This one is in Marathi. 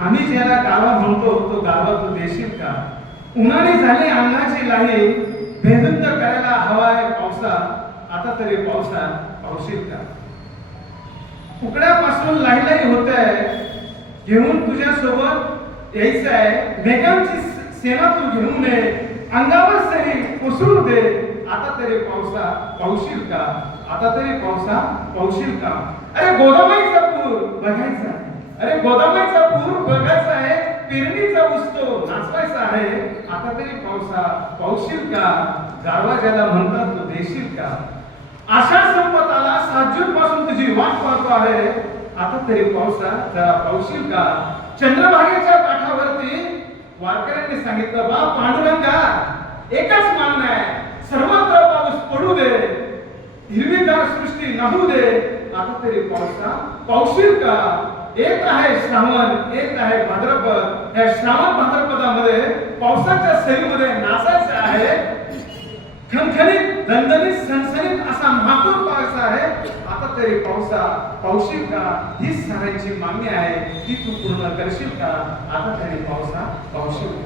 आम्ही ज्याला गावा म्हणतो तो गावा तू देशील का? उन्हाळी झाली अंगाची लाही भेदून करायला हवाय पावसा आता तरी पावसा पावशील का? उकड्यापासून लाही होत आहे घेऊन तुझ्या सोबत यायचं आहे मेघांची सेना तू घेऊन ये. अंगावर सरी कोसळू दे. आता तरी पावसा पावशील का? आता तरी पावसा पावशील का? अरे गोदामाईचा पूर उसतो आहे आता तरी पावसा पावशील का? गारवा ज्याला म्हणतात तो देशील का? आषाढ संपत आला सात जून पासून तुझी वाट पाहतो आहे. आता तरी पावसा जरा पावशील का? चंद्रभागेच्या काठावरती वारकऱ्यांनी सांगितलं बा पांडुरंगा एकच मान्य आहे. सर्वत्र पाऊस पडू दे. हिरवीगार सृष्टी नाहू दे. आता तरी पावसा पावशील का? येत आहे श्रावण येत आहे भाद्रपद. या श्रावण भाद्रपदामध्ये पावसाच्या सरीमध्ये नाचायचं आहे. खणखणीत दणदणीत सणसणीत असा माकूर पावसा आहे. आता तरी पावसा पावशील का? ही साऱ्यांची मागणी आहे. ती तू पूर्ण करशील का? आता तरी पावसा पावशील का?